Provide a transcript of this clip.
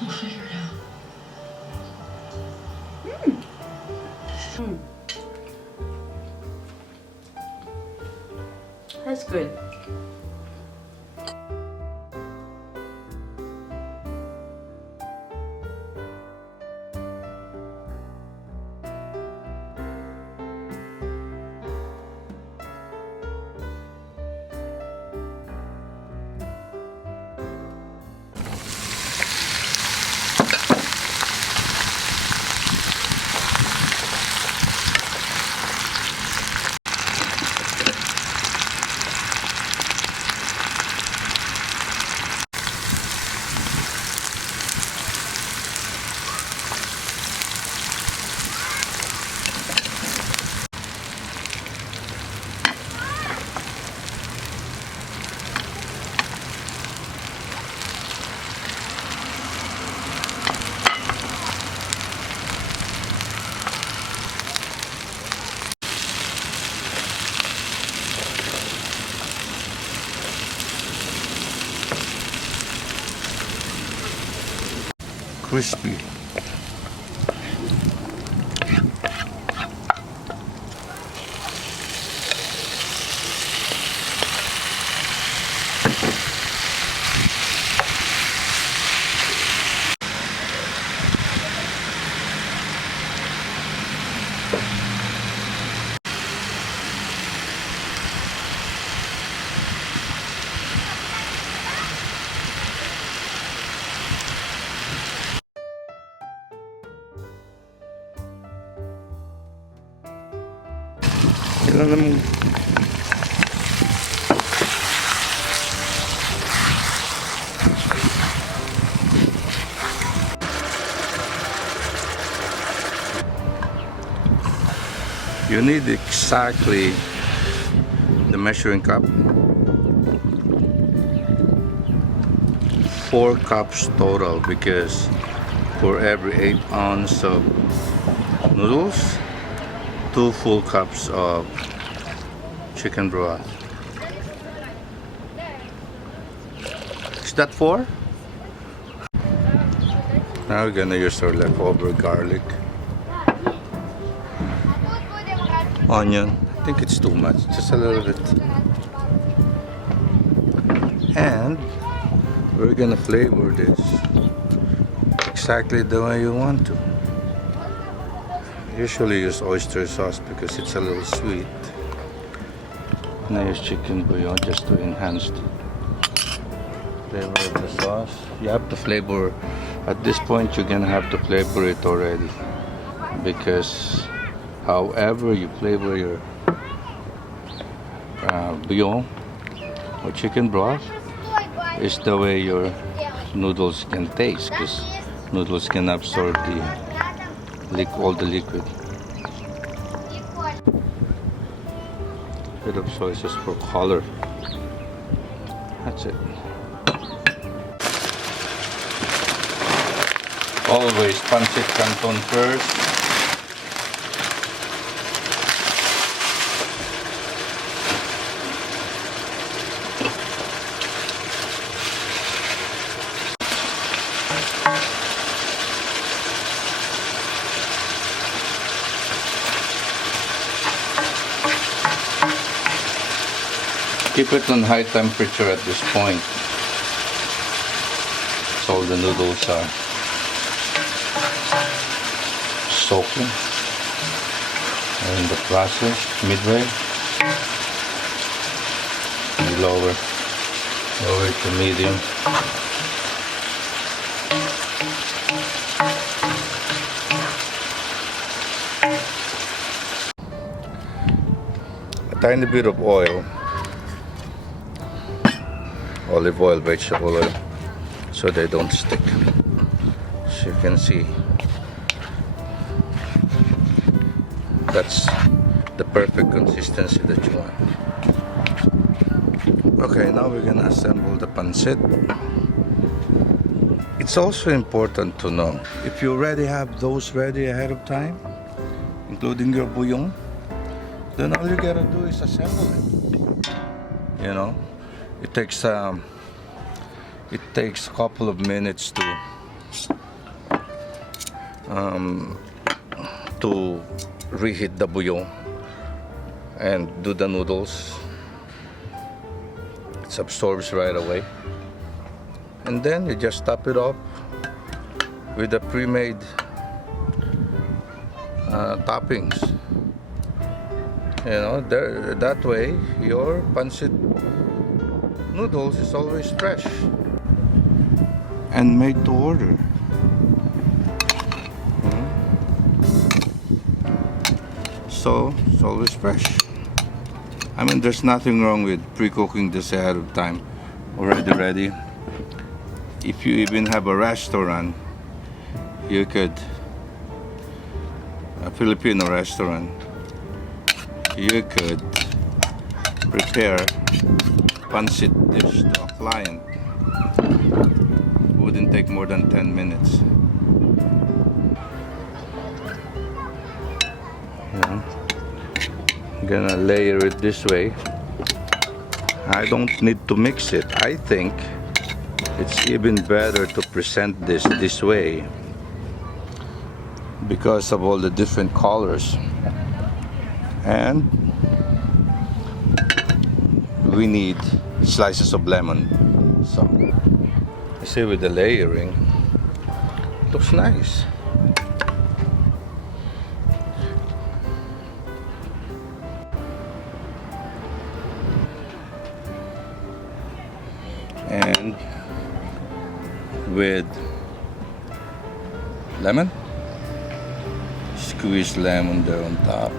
We'll figure it out. That's good. Crispy. Ilan naman? You need exactly the measuring cup. 4 cups total, because for every 8 ounces of noodles, 2 full cups of chicken broth. Is that 4? Now we're gonna use our leftover garlic. Onion. I think it's too much, just a little bit. And we're gonna flavor this exactly the way you want to. Usually use oyster sauce because it's a little sweet. And I use chicken bouillon just to enhance the flavor of the sauce. You have to flavor, at this point you're gonna have to flavor it already, because however you flavor your bouillon or chicken broth is the way your noodles can taste, because noodles can absorb all the liquid. Bit of soy sauce for color. That's it. Always pancit canton first. Keep it on high temperature at this point, so the noodles are soaking. And in the process, midway, you lower it to medium. A tiny bit of oil. Olive oil, vegetable oil, so they don't stick. As you can see, that's the perfect consistency that you want. Okay, now we're gonna assemble the pancit. It's also important to know, if you already have those ready ahead of time, including your bouillon, then all you gotta do is assemble it. You know, it takes a couple of minutes to to reheat the bouillon and do the noodles. It absorbs right away, and then you just top it off with the pre-made toppings. You know, that way your pancit noodles is always fresh and made to order. So it's always fresh. I mean, there's nothing wrong with pre-cooking this ahead of time, already ready. If you even have a restaurant, you could, a Filipino restaurant, you could prepare pancit dish to a client. Wouldn't take more than 10 minutes. Yeah. I'm gonna layer it this way. I don't need to mix it. I think it's even better to present this way because of all the different colors. And we need slices of lemon. So you see, with the layering, it looks nice. And with lemon, squeeze lemon there on top.